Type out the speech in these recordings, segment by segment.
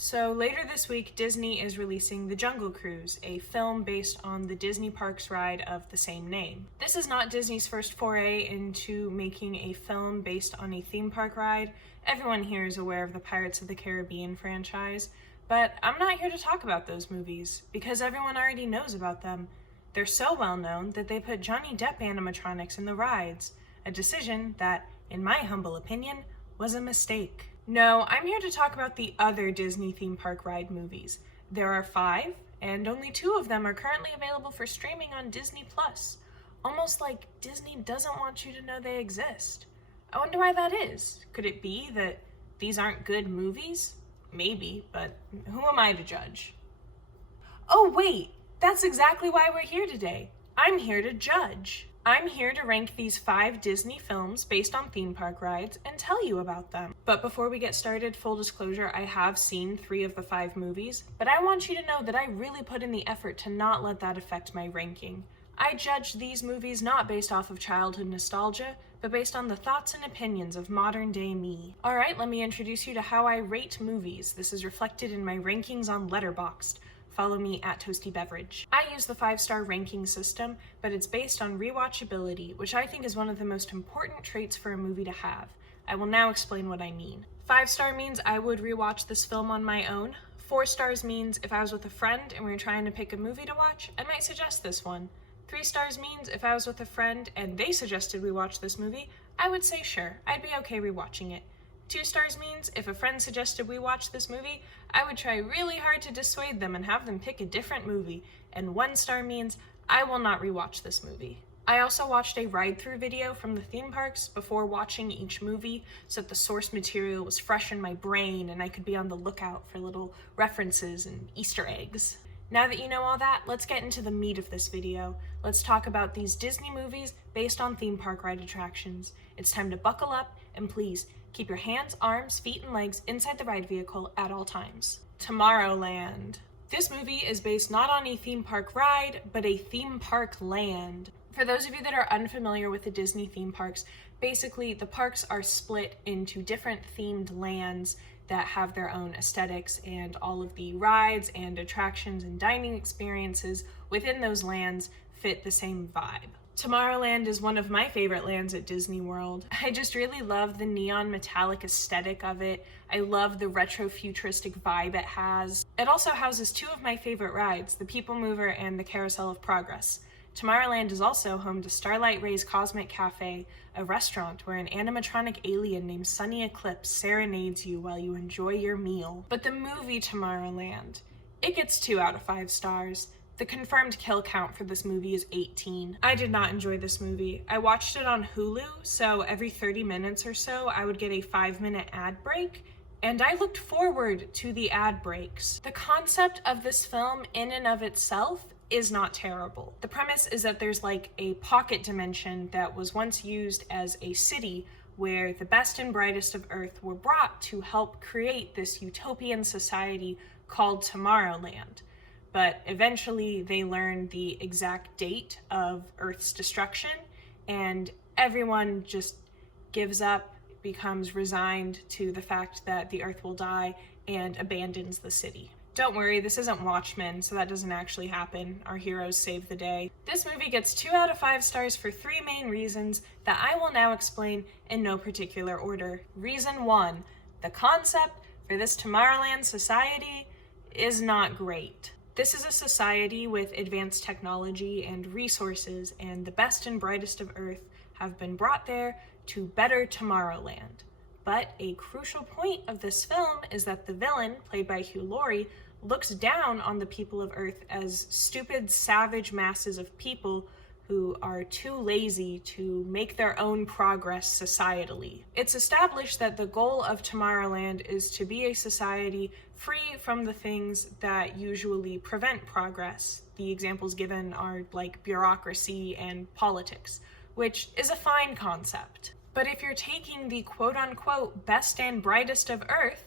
So later this week, Disney is releasing The Jungle Cruise, a film based on the Disney Parks ride of the same name. This is not Disney's first foray into making a film based on a theme park ride. Everyone here is aware of the Pirates of the Caribbean franchise, but I'm not here to talk about those movies, because everyone already knows about them. They're so well known that they put Johnny Depp animatronics in the rides, a decision that, in my humble opinion, was a mistake. No, I'm here to talk about the other Disney theme park ride movies. There are 5, and only 2 of them are currently available for streaming on Disney+. Almost like Disney doesn't want you to know they exist. I wonder why that is. Could it be that these aren't good movies? Maybe, but who am I to judge? Oh wait, that's exactly why we're here today. I'm here to judge. I'm here to rank these 5 Disney films based on theme park rides and tell you about them. But before we get started, full disclosure, I have seen 3 of the 5 movies, but I want you to know that I really put in the effort to not let that affect my ranking. I judge these movies not based off of childhood nostalgia, but based on the thoughts and opinions of modern day me. Alright, let me introduce you to how I rate movies. This is reflected in my rankings on Letterboxd. Follow me at Toasty Beverage. I use the 5-star ranking system, but it's based on rewatchability, which I think is one of the most important traits for a movie to have. I will now explain what I mean. 5-star means I would rewatch this film on my own. 4 stars means if I was with a friend and we were trying to pick a movie to watch, I might suggest this one. 3 stars means if I was with a friend and they suggested we watch this movie, I would say sure, I'd be okay rewatching it. 2 stars means if a friend suggested we watch this movie, I would try really hard to dissuade them and have them pick a different movie. And 1 star means I will not rewatch this movie. I also watched a ride-through video from the theme parks before watching each movie so that the source material was fresh in my brain and I could be on the lookout for little references and Easter eggs. Now that you know all that, let's get into the meat of this video. Let's talk about these Disney movies based on theme park ride attractions. It's time to buckle up and please, keep your hands, arms, feet, and legs inside the ride vehicle at all times. Tomorrowland. This movie is based not on a theme park ride, but a theme park land. For those of you that are unfamiliar with the Disney theme parks, basically the parks are split into different themed lands that have their own aesthetics, and all of the rides and attractions and dining experiences within those lands fit the same vibe. Tomorrowland is one of my favorite lands at Disney World. I just really love the neon metallic aesthetic of it. I love the retro futuristic vibe it has. It also houses 2 of my favorite rides, the People Mover and the Carousel of Progress. Tomorrowland is also home to Starlight Ray's Cosmic Cafe, a restaurant where an animatronic alien named Sunny Eclipse serenades you while you enjoy your meal. But the movie Tomorrowland, it gets 2 out of 5 stars. The confirmed kill count for this movie is 18. I did not enjoy this movie. I watched it on Hulu, so every 30 minutes or so I would get a 5-minute ad break, and I looked forward to the ad breaks. The concept of this film in and of itself is not terrible. The premise is that there's like a pocket dimension that was once used as a city where the best and brightest of Earth were brought to help create this utopian society called Tomorrowland. But eventually they learn the exact date of Earth's destruction, and everyone just gives up, becomes resigned to the fact that the Earth will die, and abandons the city. Don't worry, this isn't Watchmen, so that doesn't actually happen. Our heroes save the day. This movie gets 2 out of 5 stars for 3 main reasons that I will now explain in no particular order. Reason 1, the concept for this Tomorrowland society is not great. This is a society with advanced technology and resources, and the best and brightest of Earth have been brought there to better Tomorrowland. But a crucial point of this film is that the villain, played by Hugh Laurie, looks down on the people of Earth as stupid, savage masses of people who are too lazy to make their own progress societally. It's established that the goal of Tomorrowland is to be a society free from the things that usually prevent progress. The examples given are like bureaucracy and politics, which is a fine concept. But if you're taking the quote-unquote best and brightest of Earth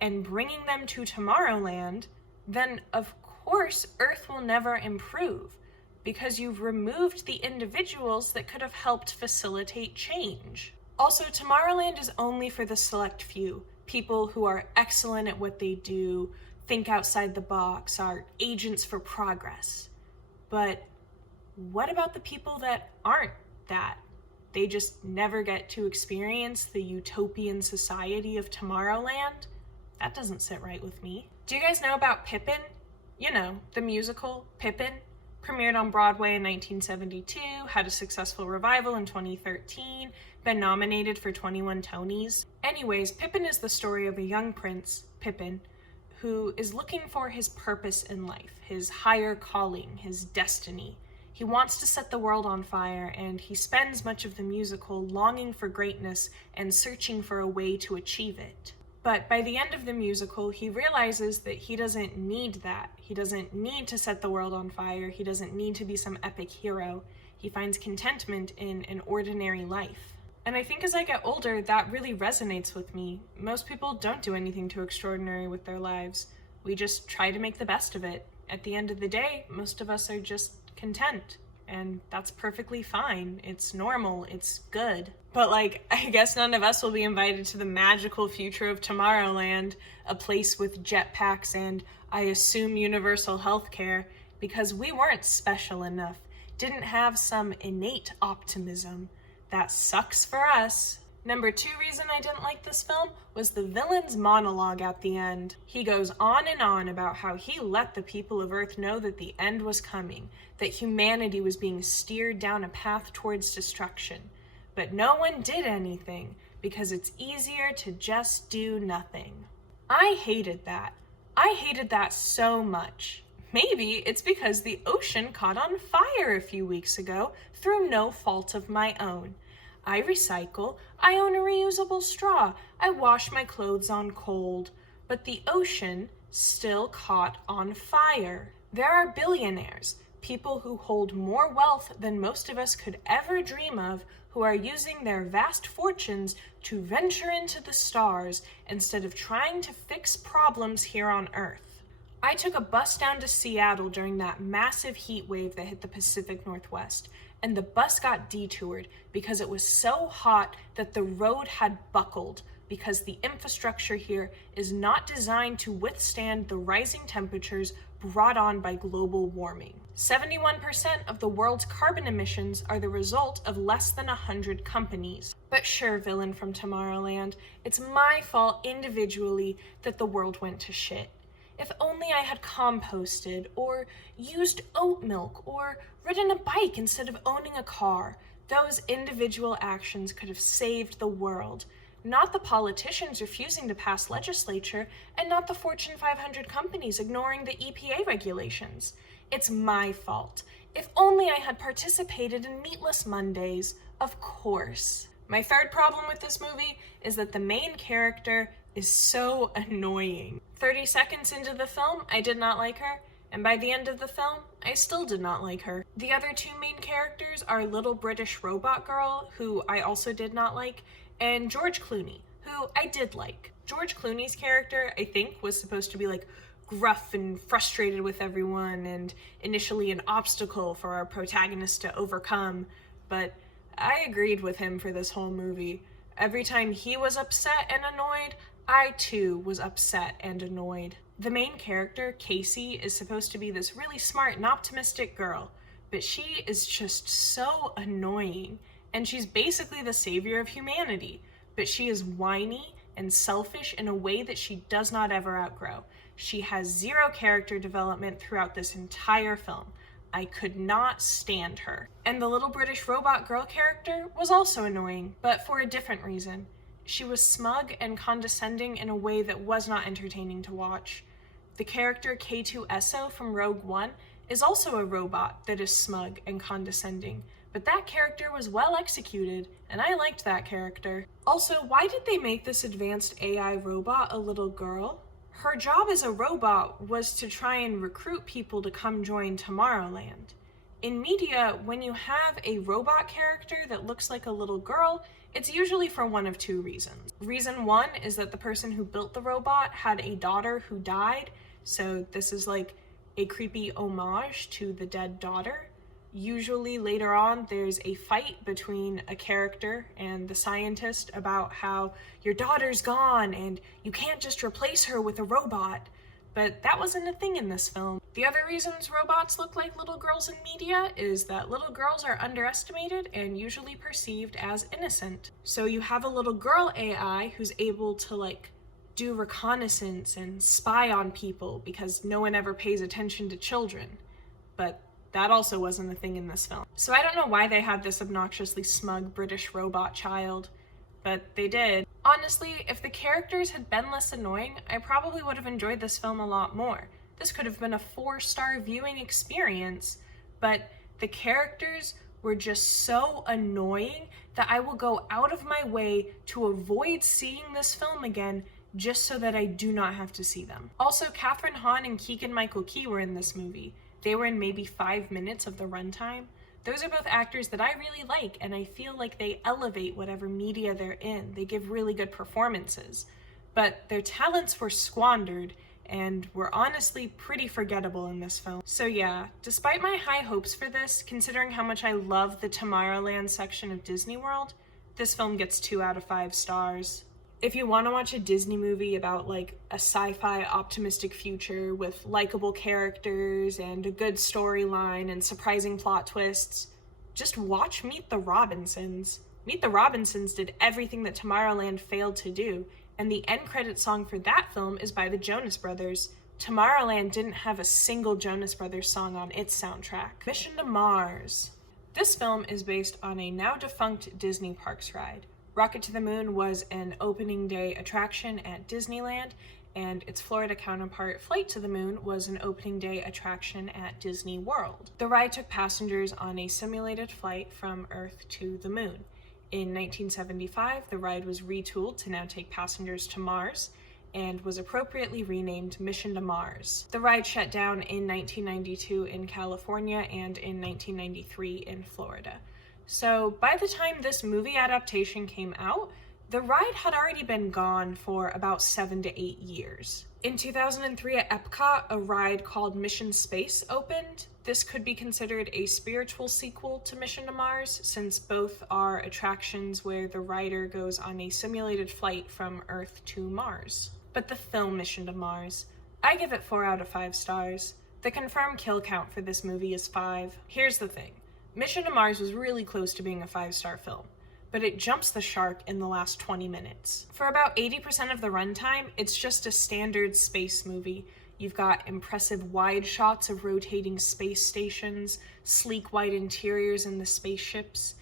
and bringing them to Tomorrowland, then of course Earth will never improve, because you've removed the individuals that could have helped facilitate change. Also, Tomorrowland is only for the select few. People who are excellent at what they do, think outside the box, are agents for progress. But what about the people that aren't that? They just never get to experience the utopian society of Tomorrowland? That doesn't sit right with me. Do you guys know about Pippin? You know, the musical Pippin. Premiered on Broadway in 1972, had a successful revival in 2013, been nominated for 21 Tonys. Anyways, Pippin is the story of a young prince, Pippin, who is looking for his purpose in life, his higher calling, his destiny. He wants to set the world on fire, and he spends much of the musical longing for greatness and searching for a way to achieve it. But by the end of the musical, he realizes that he doesn't need that. He doesn't need to set the world on fire. He doesn't need to be some epic hero. He finds contentment in an ordinary life. And I think as I get older, that really resonates with me. Most people don't do anything too extraordinary with their lives. We just try to make the best of it. At the end of the day, most of us are just content. And that's perfectly fine. It's normal. It's good. But I guess none of us will be invited to the magical future of Tomorrowland, a place with jetpacks and, I assume, universal healthcare, because we weren't special enough, didn't have some innate optimism. That sucks for us. Number 2 reason I didn't like this film was the villain's monologue at the end. He goes on and on about how he let the people of Earth know that the end was coming, that humanity was being steered down a path towards destruction. But no one did anything because it's easier to just do nothing. I hated that. I hated that so much. Maybe it's because the ocean caught on fire a few weeks ago through no fault of my own. I recycle, I own a reusable straw, I wash my clothes on cold, but the ocean still caught on fire. There are billionaires, people who hold more wealth than most of us could ever dream of, who are using their vast fortunes to venture into the stars instead of trying to fix problems here on Earth. I took a bus down to Seattle during that massive heat wave that hit the Pacific Northwest, and the bus got detoured because it was so hot that the road had buckled because the infrastructure here is not designed to withstand the rising temperatures brought on by global warming. 71% of the world's carbon emissions are the result of less than 100 companies. But sure, villain from Tomorrowland, it's my fault individually that the world went to shit. If only I had composted, or used oat milk, or ridden a bike instead of owning a car, those individual actions could have saved the world. Not the politicians refusing to pass legislature, and not the Fortune 500 companies ignoring the EPA regulations. It's my fault. If only I had participated in Meatless Mondays, of course. My third problem with this movie is that the main character is so annoying. 30 seconds into the film, I did not like her, and by the end of the film, I still did not like her. The other 2 main characters are Little British Robot Girl, who I also did not like, and George Clooney, who I did like. George Clooney's character, I think, was supposed to be gruff and frustrated with everyone, and initially an obstacle for our protagonist to overcome, but I agreed with him for this whole movie. Every time he was upset and annoyed, I too was upset and annoyed. The main character, Casey, is supposed to be this really smart and optimistic girl, but she is just so annoying, and she's basically the savior of humanity, but she is whiny and selfish in a way that she does not ever outgrow. She has 0 character development throughout this entire film. I could not stand her. And the Little British Robot Girl character was also annoying, but for a different reason. She was smug and condescending in a way that was not entertaining to watch. The character K2SO from Rogue One is also a robot that is smug and condescending, but that character was well executed, and I liked that character. Also, why did they make this advanced AI robot a little girl? Her job as a robot was to try and recruit people to come join Tomorrowland. In media, when you have a robot character that looks like a little girl, it's usually for one of 2 reasons. Reason 1 is that the person who built the robot had a daughter who died, so this is a creepy homage to the dead daughter. Usually later on, there's a fight between a character and the scientist about how your daughter's gone and you can't just replace her with a robot. But that wasn't a thing in this film. The other reasons robots look like little girls in media is that little girls are underestimated and usually perceived as innocent. So you have a little girl AI who's able to do reconnaissance and spy on people because no one ever pays attention to children. But that also wasn't a thing in this film. So I don't know why they had this obnoxiously smug British robot child, but they did. Honestly, if the characters had been less annoying, I probably would have enjoyed this film a lot more. This could have been a 4-star viewing experience, but the characters were just so annoying that I will go out of my way to avoid seeing this film again just so that I do not have to see them. Also, Kathryn Hahn and Keegan-Michael Key were in this movie. They were in maybe 5 minutes of the runtime. Those are both actors that I really like, and I feel like they elevate whatever media they're in. They give really good performances. But their talents were squandered and were honestly pretty forgettable in this film. So yeah, despite my high hopes for this, considering how much I love the Tomorrowland section of Disney World, this film gets 2 out of 5 stars. If you want to watch a Disney movie about a sci-fi optimistic future with likable characters and a good storyline and surprising plot twists, just watch Meet the Robinsons. Meet the Robinsons did everything that Tomorrowland failed to do, and the end credit song for that film is by the Jonas Brothers. Tomorrowland didn't have a single Jonas Brothers song on its soundtrack. Mission to Mars. This film is based on a now defunct Disney Parks ride. Rocket to the Moon was an opening day attraction at Disneyland, and its Florida counterpart, Flight to the Moon, was an opening day attraction at Disney World. The ride took passengers on a simulated flight from Earth to the Moon. In 1975, the ride was retooled to now take passengers to Mars, and was appropriately renamed Mission to Mars. The ride shut down in 1992 in California and in 1993 in Florida. So by the time this movie adaptation came out, the ride had already been gone for about 7 to 8 years. In 2003 at Epcot, a ride called Mission Space opened. This could be considered a spiritual sequel to Mission to Mars, since both are attractions where the rider goes on a simulated flight from Earth to Mars. But the film Mission to Mars, I give it 4 out of 5 stars. The confirmed kill count for this movie is 5. Here's the thing. Mission to Mars was really close to being a 5-star film, but it jumps the shark in the last 20 minutes. For about 80% of the runtime, it's just a standard space movie. You've got impressive wide shots of rotating space stations, sleek white interiors in the spaceships,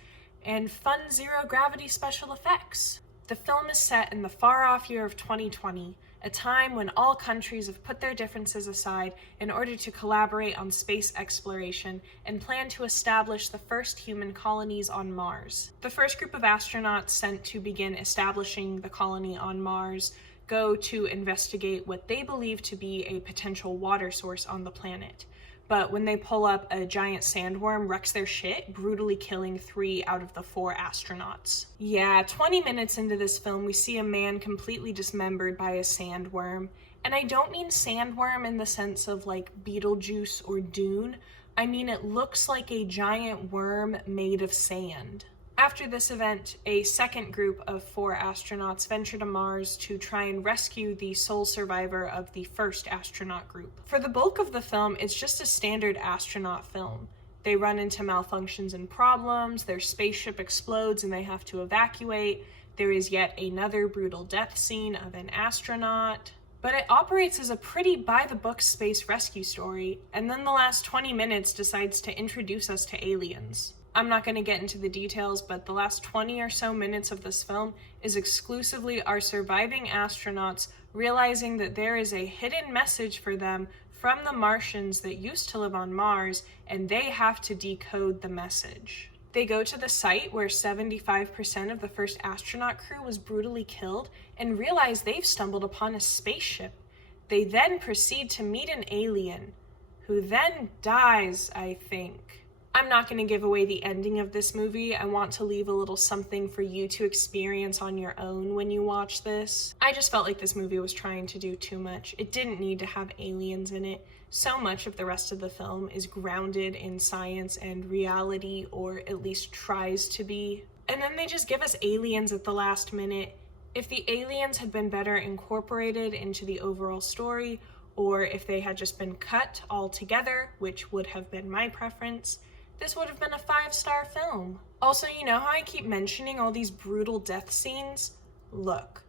and fun zero-gravity special effects. The film is set in the far-off year of 2020, a time when all countries have put their differences aside in order to collaborate on space exploration and plan to establish the first human colonies on Mars. The first group of astronauts sent to begin establishing the colony on Mars go to investigate what they believe to be a potential water source on the planet. But when they pull up, a giant sandworm wrecks their shit, brutally killing 3 out of the 4 astronauts. Yeah, 20 minutes into this film, we see a man completely dismembered by a sandworm. And I don't mean sandworm in the sense of Beetlejuice or Dune. I mean it looks like a giant worm made of sand. After this event, a second group of 4 astronauts venture to Mars to try and rescue the sole survivor of the first astronaut group. For the bulk of the film, it's just a standard astronaut film. They run into malfunctions and problems, their spaceship explodes and they have to evacuate, there is yet another brutal death scene of an astronaut. But it operates as a pretty by-the-book space rescue story, and then the last 20 minutes decides to introduce us to aliens. I'm not going to get into the details, but the last 20 or so minutes of this film is exclusively our surviving astronauts realizing that there is a hidden message for them from the Martians that used to live on Mars, and they have to decode the message. They go to the site where 75% of the first astronaut crew was brutally killed and realize they've stumbled upon a spaceship. They then proceed to meet an alien, who then dies, I think. I'm not going to give away the ending of this movie. I want to leave a little something for you to experience on your own when you watch this. I just felt like this movie was trying to do too much. It didn't need to have aliens in it. So much of the rest of the film is grounded in science and reality, or at least tries to be. And then they just give us aliens at the last minute. If the aliens had been better incorporated into the overall story, or if they had just been cut altogether, which would have been my preference, this would have been a 5-star film. Also, you know how I keep mentioning all these brutal death scenes? Look,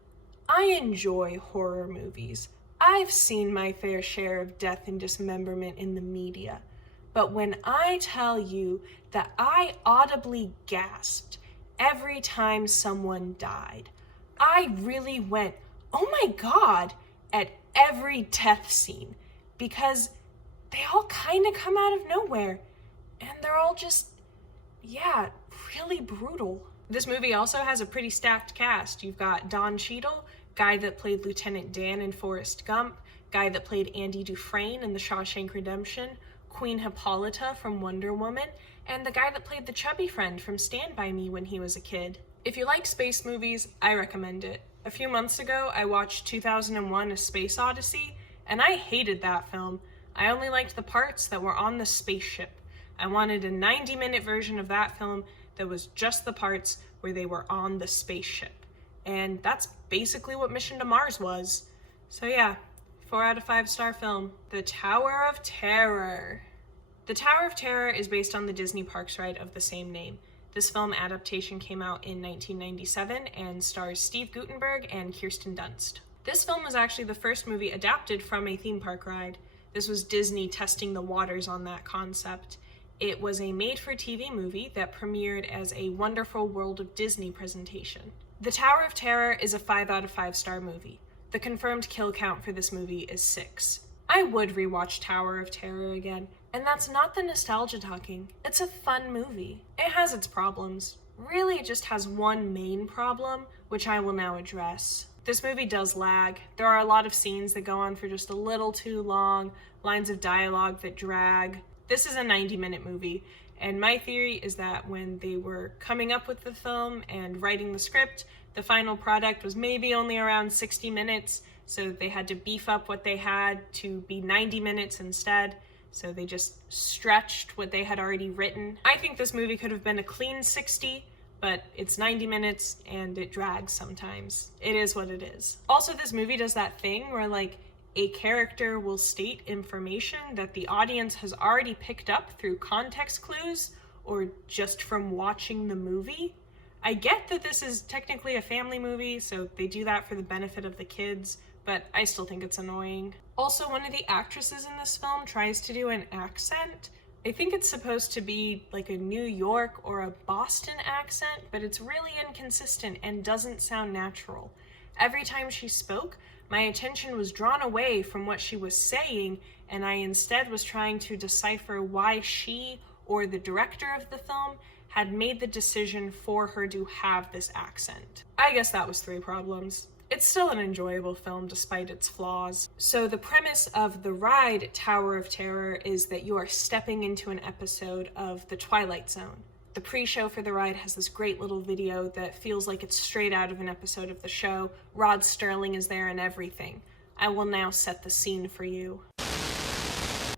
I enjoy horror movies. I've seen my fair share of death and dismemberment in the media. But when I tell you that I audibly gasped every time someone died, I really went, oh my God, at every death scene, because they all kind of come out of nowhere. And they're all just, really brutal. This movie also has a pretty stacked cast. You've got Don Cheadle, guy that played Lieutenant Dan in Forrest Gump, guy that played Andy Dufresne in The Shawshank Redemption, Queen Hippolyta from Wonder Woman, and the guy that played the chubby friend from Stand By Me when he was a kid. If you like space movies, I recommend it. A few months ago, I watched 2001: A Space Odyssey, and I hated that film. I only liked the parts that were on the spaceship. I wanted a 90-minute version of that film that was just the parts where they were on the spaceship. And that's basically what Mission to Mars was. So yeah, 4 out of 5-star film. The Tower of Terror. The Tower of Terror is based on the Disney Parks ride of the same name. This film adaptation came out in 1997 and stars Steve Guttenberg and Kirsten Dunst. This film was actually the first movie adapted from a theme park ride. This was Disney testing the waters on that concept. It was a made-for-TV movie that premiered as a Wonderful World of Disney presentation. The Tower of Terror is a 5 out of 5-star movie. The confirmed kill count for this movie is 6. I would rewatch Tower of Terror again, and that's not the nostalgia talking. It's a fun movie. It has its problems. Really, it just has one main problem, which I will now address. This movie does lag. There are a lot of scenes that go on for just a little too long, lines of dialogue that drag. This is a 90-minute movie, and my theory is that when they were coming up with the film and writing the script, the final product was maybe only around 60 minutes, so they had to beef up what they had to be 90 minutes instead, so they just stretched what they had already written. I think this movie could have been a clean 60, but it's 90 minutes and it drags sometimes. It is what it is. Also, this movie does that thing where, a character will state information that the audience has already picked up through context clues or just from watching the movie. I get that this is technically a family movie, so they do that for the benefit of the kids, but I still think it's annoying. Also, one of the actresses in this film tries to do an accent. I think it's supposed to be like a New York or a Boston accent, but it's really inconsistent and doesn't sound natural. Every time she spoke, my attention was drawn away from what she was saying, and I instead was trying to decipher why she or the director of the film had made the decision for her to have this accent. I guess that was 3 problems. It's still an enjoyable film despite its flaws. So the premise of the ride Tower of Terror is that you are stepping into an episode of The Twilight Zone. The pre-show for the ride has this great little video that feels like it's straight out of an episode of the show. Rod Serling is there and everything. I will now set the scene for you.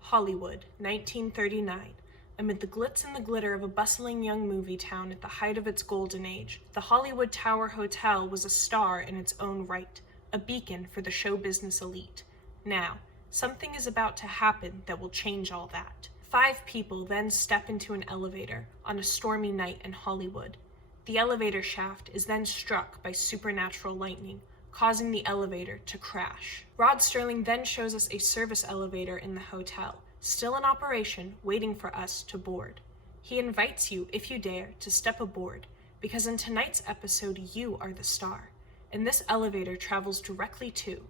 Hollywood, 1939. Amid the glitz and the glitter of a bustling young movie town at the height of its golden age, the Hollywood Tower Hotel was a star in its own right, a beacon for the show business elite. Now, something is about to happen that will change all that. 5 people then step into an elevator on a stormy night in Hollywood. The elevator shaft is then struck by supernatural lightning, causing the elevator to crash. Rod Serling then shows us a service elevator in the hotel, still in operation, waiting for us to board. He invites you, if you dare, to step aboard, because in tonight's episode you are the star, and this elevator travels directly to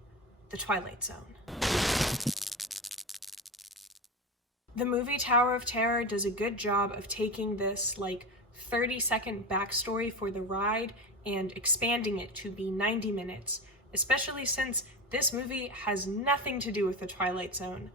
the Twilight Zone. The movie Tower of Terror does a good job of taking this 30-second backstory for the ride and expanding it to be 90 minutes, especially since this movie has nothing to do with the Twilight Zone.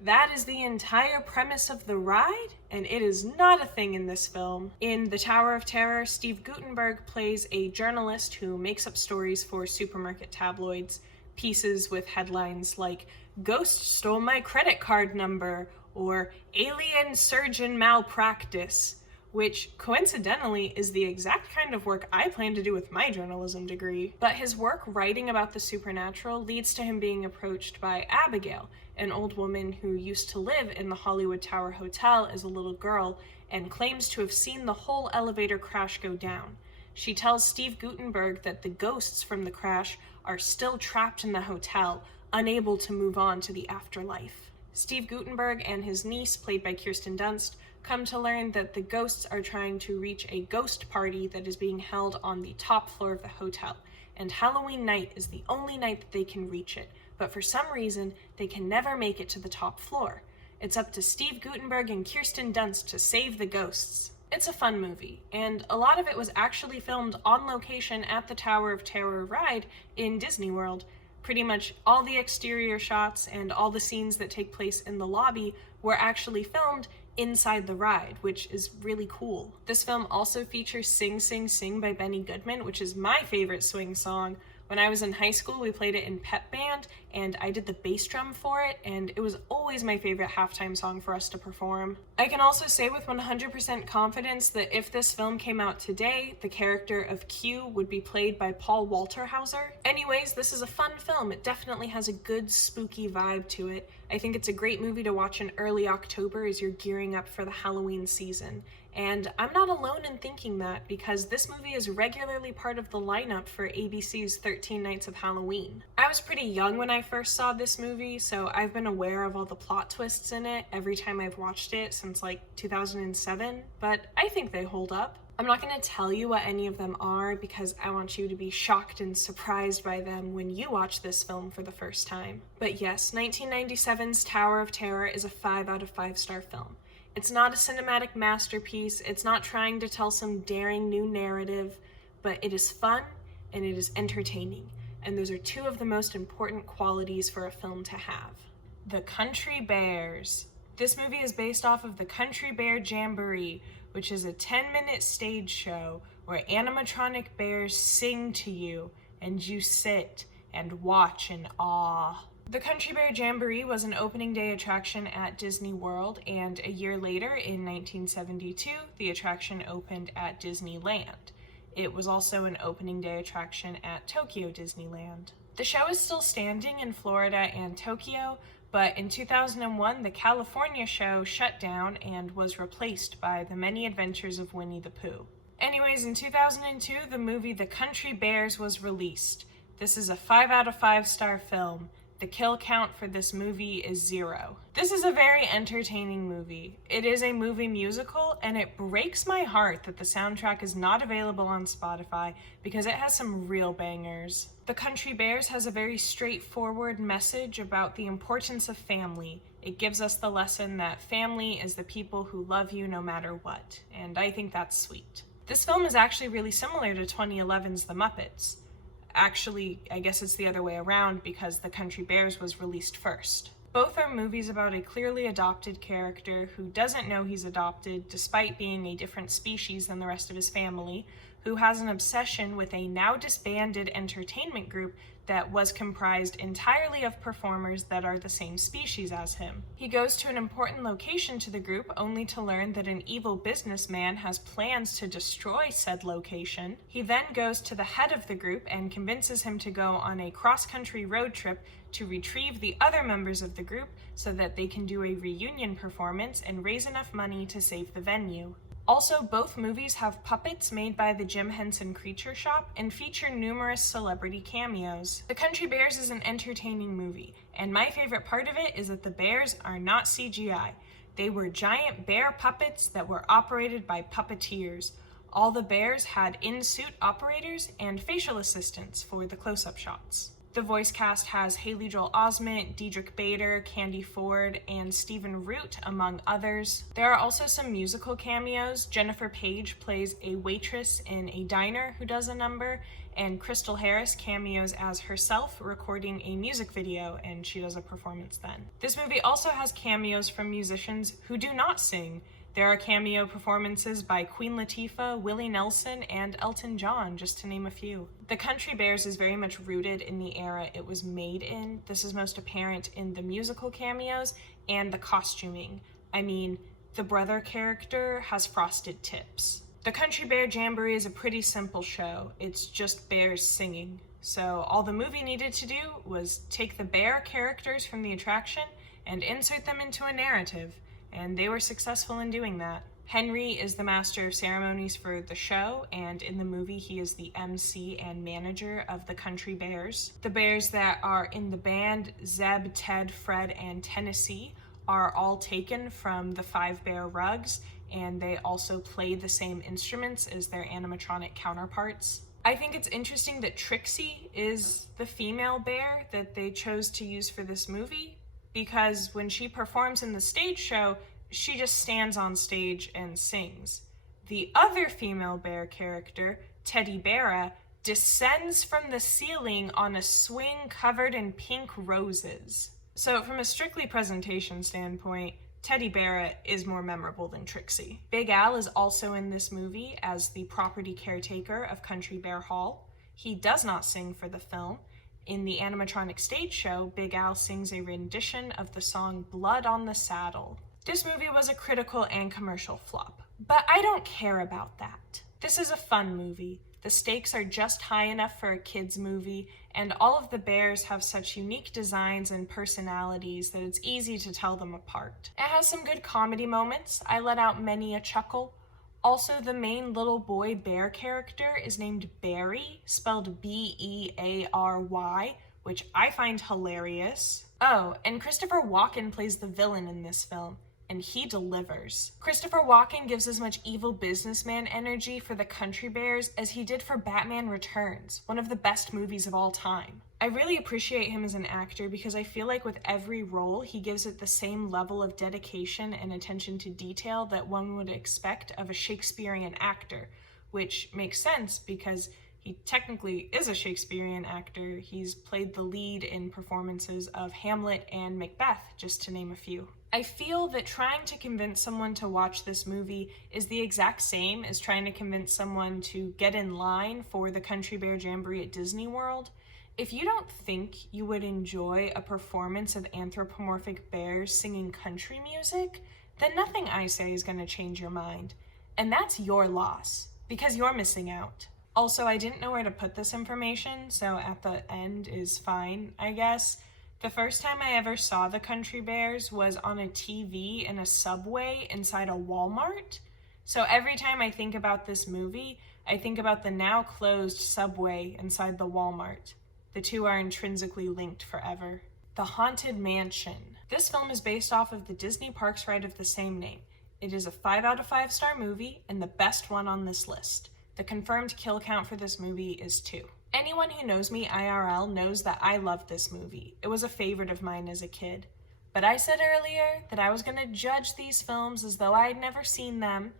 That is the entire premise of the ride, and it is not a thing in this film. In The Tower of Terror, Steve Guttenberg plays a journalist who makes up stories for supermarket tabloids, pieces with headlines like, "Ghost stole my credit card number," or "Alien surgeon malpractice," which coincidentally is the exact kind of work I plan to do with my journalism degree. But his work writing about the supernatural leads to him being approached by Abigail, an old woman who used to live in the Hollywood Tower Hotel as a little girl and claims to have seen the whole elevator crash go down. She tells Steve Guttenberg that the ghosts from the crash are still trapped in the hotel, unable to move on to the afterlife. Steve Guttenberg and his niece, played by Kirsten Dunst, come to learn that the ghosts are trying to reach a ghost party that is being held on the top floor of the hotel, and Halloween night is the only night that they can reach it, but for some reason, they can never make it to the top floor. It's up to Steve Guttenberg and Kirsten Dunst to save the ghosts. It's a fun movie, and a lot of it was actually filmed on location at the Tower of Terror ride in Disney World. Pretty much all the exterior shots and all the scenes that take place in the lobby were actually filmed inside the ride, which is really cool. This film also features Sing Sing Sing by Benny Goodman, which is my favorite swing song. When I was in high school, we played it in pep band, and I did the bass drum for it, and it was always my favorite halftime song for us to perform. I can also say with 100% confidence that if this film came out today, the character of Q would be played by Paul Walter-Hauser. Anyways, this is a fun film. It definitely has a good spooky vibe to it. I think it's a great movie to watch in early October as you're gearing up for the Halloween season. And I'm not alone in thinking that, because this movie is regularly part of the lineup for ABC's 13 Nights of Halloween. I was pretty young when I first saw this movie, so I've been aware of all the plot twists in it every time I've watched it since like 2007, but I think they hold up. I'm not going to tell you what any of them are because I want you to be shocked and surprised by them when you watch this film for the first time. But yes, 1997's Tower of Terror is a 5 out of 5 star film. It's not a cinematic masterpiece, it's not trying to tell some daring new narrative, but it is fun and it is entertaining. And those are two of the most important qualities for a film to have. The Country Bears. This movie is based off of the Country Bear Jamboree, which is a 10-minute stage show where animatronic bears sing to you and you sit and watch in awe. The Country Bear Jamboree was an opening day attraction at Disney World, and a year later, in 1972, the attraction opened at Disneyland. It was also an opening day attraction at Tokyo Disneyland. The show is still standing in Florida and Tokyo, but in 2001, the California show shut down and was replaced by The Many Adventures of Winnie the Pooh. Anyways, in 2002, the movie The Country Bears was released. This is a 5 out of 5 star film. The kill count for this movie is 0. This is a very entertaining movie. It is a movie musical, and it breaks my heart that the soundtrack is not available on Spotify because it has some real bangers. The Country Bears has a very straightforward message about the importance of family. It gives us the lesson that family is the people who love you no matter what, and I think that's sweet. This film is actually really similar to 2011's The Muppets. Actually, I guess it's the other way around because The Country Bears was released first. Both are movies about a clearly adopted character who doesn't know he's adopted despite being a different species than the rest of his family, who has an obsession with a now disbanded entertainment group that was comprised entirely of performers that are the same species as him. He goes to an important location to the group only to learn that an evil businessman has plans to destroy said location. He then goes to the head of the group and convinces him to go on a cross-country road trip to retrieve the other members of the group so that they can do a reunion performance and raise enough money to save the venue. Also, both movies have puppets made by the Jim Henson Creature Shop and feature numerous celebrity cameos. The Country Bears is an entertaining movie, and my favorite part of it is that the bears are not CGI. They were giant bear puppets that were operated by puppeteers. All the bears had in-suit operators and facial assistants for the close-up shots. The voice cast has Haley Joel Osment, Diedrich Bader, Candy Ford, and Stephen Root, among others. There are also some musical cameos. Jennifer Page plays a waitress in a diner who does a number, and Crystal Harris cameos as herself, recording a music video, and she does a performance then. This movie also has cameos from musicians who do not sing. There are cameo performances by Queen Latifah, Willie Nelson, and Elton John, just to name a few. The Country Bears is very much rooted in the era it was made in. This is most apparent in the musical cameos and the costuming. I mean, the brother character has frosted tips. The Country Bear Jamboree is a pretty simple show. It's just bears singing. So all the movie needed to do was take the bear characters from the attraction and insert them into a narrative. And they were successful in doing that. Henry is the master of ceremonies for the show, and in the movie he is the MC and manager of the Country Bears. The bears that are in the band, Zeb, Ted, Fred, and Tennessee, are all taken from the Five Bear Rugs, and they also play the same instruments as their animatronic counterparts. I think it's interesting that Trixie is the female bear that they chose to use for this movie, because when she performs in the stage show, she just stands on stage and sings. The other female bear character, Teddy Beara, descends from the ceiling on a swing covered in pink roses. So from a strictly presentation standpoint, Teddy Beara is more memorable than Trixie. Big Al is also in this movie as the property caretaker of Country Bear Hall. He does not sing for the film. In the animatronic stage show, Big Al sings a rendition of the song Blood on the Saddle. This movie was a critical and commercial flop, but I don't care about that. This is a fun movie. The stakes are just high enough for a kid's movie, and all of the bears have such unique designs and personalities that it's easy to tell them apart. It has some good comedy moments. I let out many a chuckle. Also, the main little boy bear character is named Barry, spelled B-E-A-R-Y, which I find hilarious. Oh, and Christopher Walken plays the villain in this film, and he delivers. Christopher Walken gives as much evil businessman energy for the Country Bears as he did for Batman Returns, one of the best movies of all time. I really appreciate him as an actor because I feel like with every role, he gives it the same level of dedication and attention to detail that one would expect of a Shakespearean actor, which makes sense because he technically is a Shakespearean actor. He's played the lead in performances of Hamlet and Macbeth, just to name a few. I feel that trying to convince someone to watch this movie is the exact same as trying to convince someone to get in line for the Country Bear Jamboree at Disney World. If you don't think you would enjoy a performance of anthropomorphic bears singing country music, then nothing I say is going to change your mind. And that's your loss, because you're missing out. Also, I didn't know where to put this information, so at the end is fine, I guess. The first time I ever saw the Country Bears was on a TV in a subway inside a Walmart. So every time I think about this movie, I think about the now closed subway inside the Walmart. The two are intrinsically linked forever. The Haunted Mansion. This film is based off of the Disney Parks ride of the same name. It is a 5 out of 5 star movie and the best one on this list. The confirmed kill count for this movie is 2. Anyone who knows me IRL knows that I love this movie. It was a favorite of mine as a kid. But I said earlier that I was going to judge these films as though I had never seen them.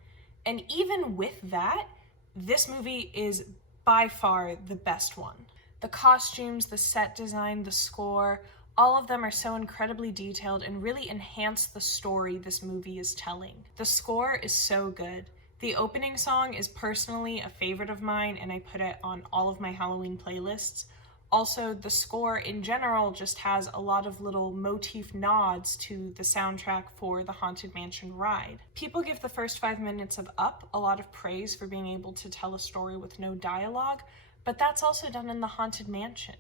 And even with that, this movie is by far the best one. The costumes, the set design, the score, all of them are so incredibly detailed and really enhance the story this movie is telling. The score is so good. The opening song is personally a favorite of mine, and I put it on all of my Halloween playlists. Also, the score in general just has a lot of little motif nods to the soundtrack for the Haunted Mansion ride. People give the first 5 minutes of Up a lot of praise for being able to tell a story with no dialogue, but that's also done in the Haunted Mansion.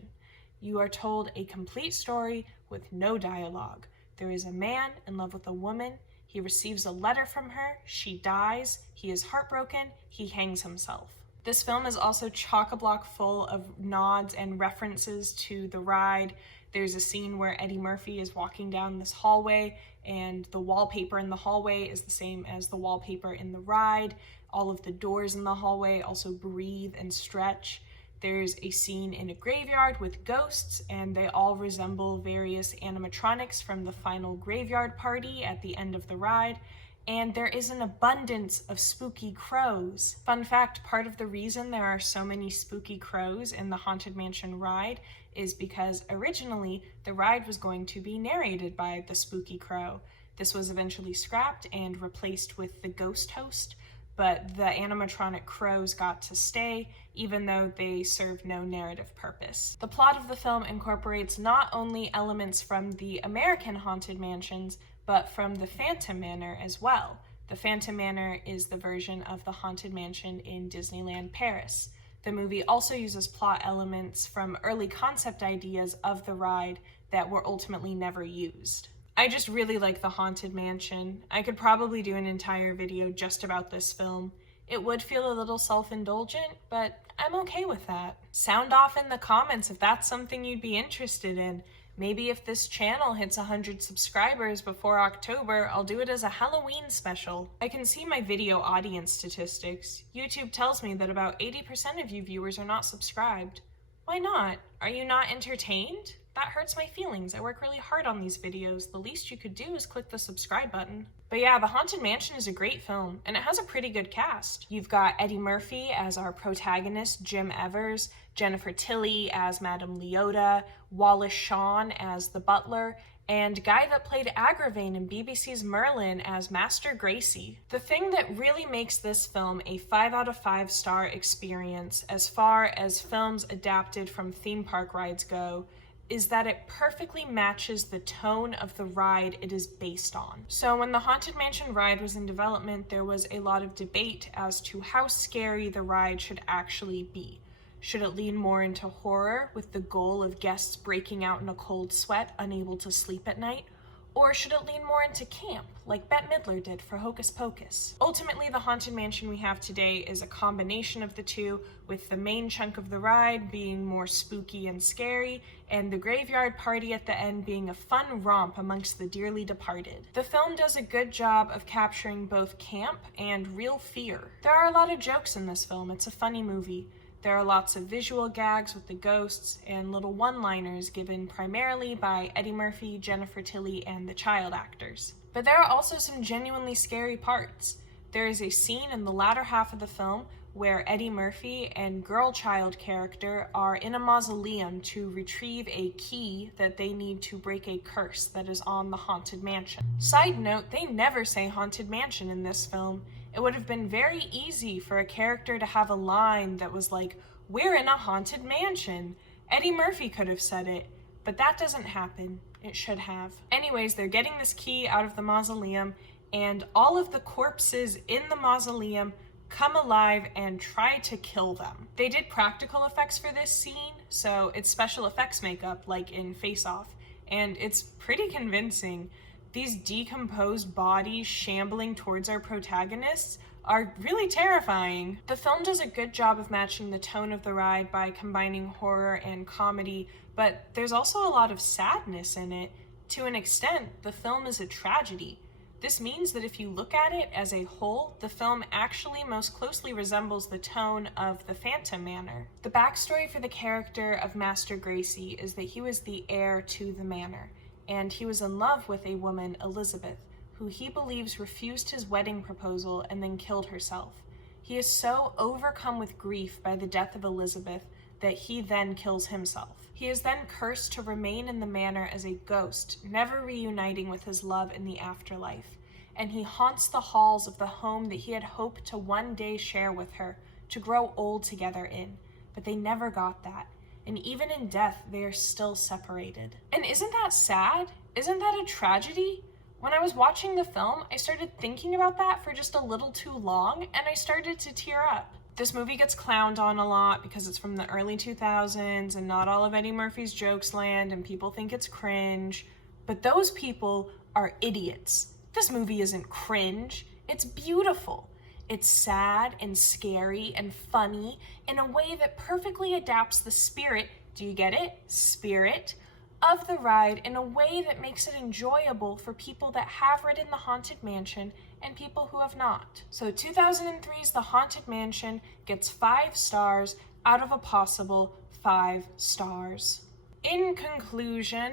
You are told a complete story with no dialogue. There is a man in love with a woman. He receives a letter from her, she dies, he is heartbroken, he hangs himself. This film is also chock-a-block full of nods and references to the ride. There's a scene where Eddie Murphy is walking down this hallway and the wallpaper in the hallway is the same as the wallpaper in the ride. All of the doors in the hallway also breathe and stretch. There's a scene in a graveyard with ghosts, and they all resemble various animatronics from the final graveyard party at the end of the ride. And there is an abundance of spooky crows. Fun fact, part of the reason there are so many spooky crows in the Haunted Mansion ride is because originally the ride was going to be narrated by the spooky crow. This was eventually scrapped and replaced with the ghost host, but the animatronic crows got to stay even though they served no narrative purpose. The plot of the film incorporates not only elements from the American Haunted Mansions, but from the Phantom Manor as well. The Phantom Manor is the version of the Haunted Mansion in Disneyland Paris. The movie also uses plot elements from early concept ideas of the ride that were ultimately never used. I just really like the Haunted Mansion. I could probably do an entire video just about this film. It would feel a little self-indulgent, but I'm okay with that. Sound off in the comments if that's something you'd be interested in. Maybe if this channel hits 100 subscribers before October, I'll do it as a Halloween special. I can see my video audience statistics. YouTube tells me that about 80% of you viewers are not subscribed. Why not? Are you not entertained? That hurts my feelings. I work really hard on these videos. The least you could do is click the subscribe button. But yeah, The Haunted Mansion is a great film, and it has a pretty good cast. You've got Eddie Murphy as our protagonist, Jim Evers, Jennifer Tilly as Madame Leota, Wallace Shawn as the butler, and guy that played Agravain in BBC's Merlin as Master Gracie. The thing that really makes this film a 5 out of 5 star experience as far as films adapted from theme park rides go is that it perfectly matches the tone of the ride it is based on. So when the Haunted Mansion ride was in development, there was a lot of debate as to how scary the ride should actually be. Should it lean more into horror with the goal of guests breaking out in a cold sweat, unable to sleep at night? Or should it lean more into camp, like Bette Midler did for Hocus Pocus? Ultimately, the Haunted Mansion we have today is a combination of the two, with the main chunk of the ride being more spooky and scary, and the graveyard party at the end being a fun romp amongst the dearly departed. The film does a good job of capturing both camp and real fear. There are a lot of jokes in this film. It's a funny movie. There are lots of visual gags with the ghosts and little one-liners given primarily by Eddie Murphy, Jennifer Tilly, and the child actors. But there are also some genuinely scary parts. There is a scene in the latter half of the film where Eddie Murphy and girl-child character are in a mausoleum to retrieve a key that they need to break a curse that is on the Haunted Mansion. Side note, they never say Haunted Mansion in this film. It would have been very easy for a character to have a line that was like, "We're in a haunted mansion." Eddie Murphy could have said it, but that doesn't happen. It should have. Anyways, they're getting this key out of the mausoleum, and all of the corpses in the mausoleum come alive and try to kill them. They did practical effects for this scene, so it's special effects makeup like in Face Off, and it's pretty convincing. These decomposed bodies shambling towards our protagonists are really terrifying. The film does a good job of matching the tone of the ride by combining horror and comedy, but there's also a lot of sadness in it. To an extent, the film is a tragedy. This means that if you look at it as a whole, the film actually most closely resembles the tone of the Phantom Manor. The backstory for the character of Master Gracie is that he was the heir to the manor, and he was in love with a woman, Elizabeth, who he believes refused his wedding proposal and then killed herself. He is so overcome with grief by the death of Elizabeth that he then kills himself. He is then cursed to remain in the manor as a ghost, never reuniting with his love in the afterlife, and he haunts the halls of the home that he had hoped to one day share with her, to grow old together in, but they never got that. And even in death, they are still separated. And isn't that sad? Isn't that a tragedy? When I was watching the film, I started thinking about that for just a little too long, and I started to tear up. This movie gets clowned on a lot because it's from the early 2000s, and not all of Eddie Murphy's jokes land, and people think it's cringe. But those people are idiots. This movie isn't cringe. It's beautiful. It's sad and scary and funny in a way that perfectly adapts the spirit, do you get it? Spirit, of the ride in a way that makes it enjoyable for people that have ridden the Haunted Mansion and people who have not. So 2003's The Haunted Mansion gets 5 stars out of a possible 5 stars. In conclusion,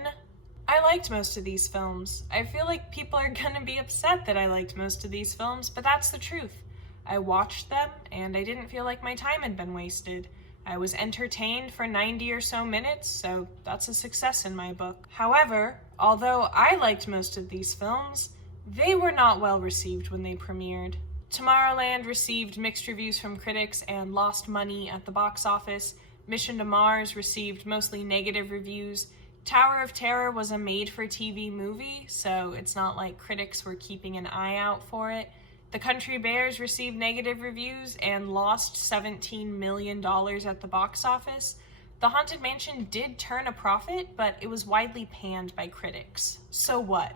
I liked most of these films. I feel like people are gonna be upset that I liked most of these films, but that's the truth. I watched them and I didn't feel like my time had been wasted. I was entertained for 90 or so minutes, so that's a success in my book. However, although I liked most of these films, they were not well received when they premiered. Tomorrowland received mixed reviews from critics and lost money at the box office. Mission to Mars received mostly negative reviews. Tower of Terror was a made-for-TV movie, so it's not like critics were keeping an eye out for it. The Country Bears received negative reviews and lost $17 million at the box office. The Haunted Mansion did turn a profit, but it was widely panned by critics. So what?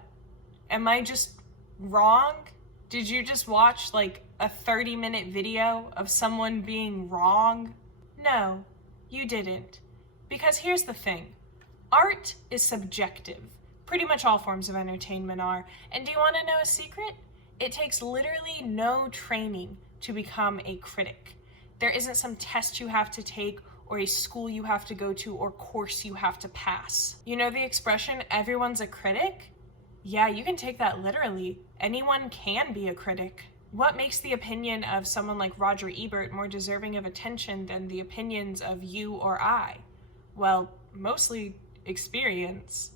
Am I just wrong? Did you just watch like a 30-minute video of someone being wrong? No, you didn't. Because here's the thing. Art is subjective. Pretty much all forms of entertainment are. And do you want to know a secret? It takes literally no training to become a critic. There isn't some test you have to take or a school you have to go to or course you have to pass. You know the expression, everyone's a critic? Yeah, you can take that literally. Anyone can be a critic. What makes the opinion of someone like Roger Ebert more deserving of attention than the opinions of you or I? Well, mostly experience.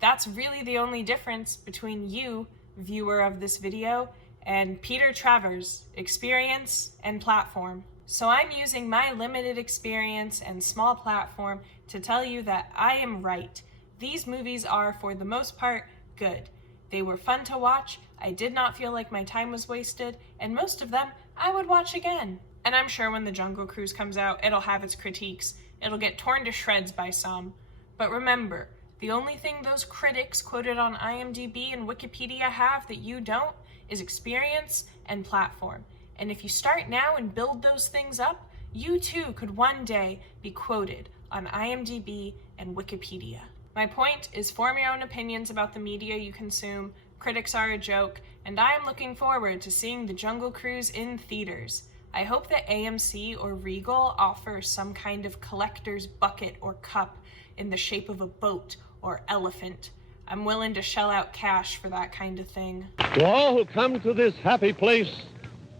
That's really the only difference between you, viewer of this video, and Peter Travers, experience and platform. So I'm using my limited experience and small platform to tell you that I am right. These movies are, for the most part, good. They were fun to watch, I did not feel like my time was wasted, and most of them I would watch again. And I'm sure when The Jungle Cruise comes out, it'll have its critiques. It'll get torn to shreds by some. But remember, the only thing those critics quoted on IMDb and Wikipedia have that you don't is experience and platform. And if you start now and build those things up, you too could one day be quoted on IMDb and Wikipedia. My point is, form your own opinions about the media you consume. Critics are a joke, and I am looking forward to seeing The Jungle Cruise in theaters. I hope that AMC or Regal offers some kind of collector's bucket or cup in the shape of a boat or elephant. I'm willing to shell out cash for that kind of thing. To all who come to this happy place,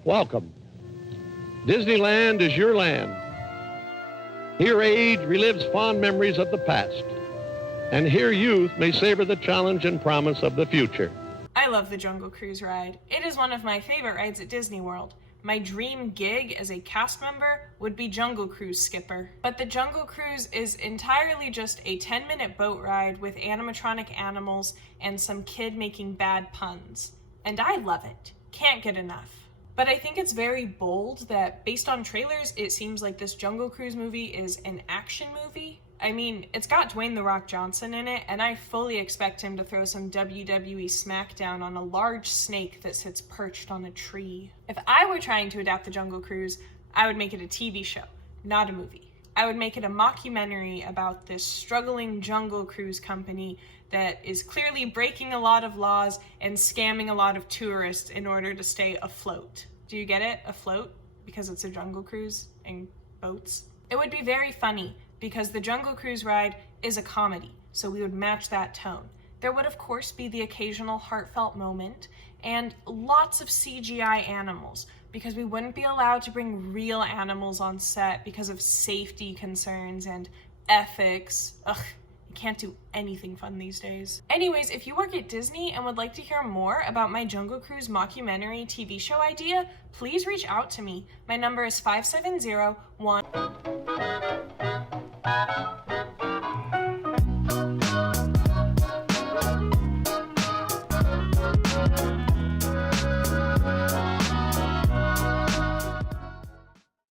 welcome. Disneyland is your land. Here age relives fond memories of the past, and here youth may savor the challenge and promise of the future. I love the Jungle Cruise ride. It is one of my favorite rides at Disney World. My dream gig as a cast member would be Jungle Cruise skipper. But the Jungle Cruise is entirely just a 10-minute boat ride with animatronic animals and some kid making bad puns. And I love it. Can't get enough. But I think it's very bold that, based on trailers, it seems like this Jungle Cruise movie is an action movie. I mean, it's got Dwayne "The Rock" Johnson in it, and I fully expect him to throw some WWE smackdown on a large snake that sits perched on a tree. If I were trying to adapt the Jungle Cruise, I would make it a TV show, not a movie. I would make it a mockumentary about this struggling Jungle Cruise company that is clearly breaking a lot of laws and scamming a lot of tourists in order to stay afloat. Do you get it? Afloat? Because it's a Jungle Cruise and boats? It would be very funny, because the Jungle Cruise ride is a comedy, so we would match that tone. There would, of course, be the occasional heartfelt moment, and lots of CGI animals, because we wouldn't be allowed to bring real animals on set because of safety concerns and ethics. Ugh, you can't do anything fun these days. Anyways, if you work at Disney and would like to hear more about my Jungle Cruise mockumentary TV show idea, please reach out to me. My number is 5701.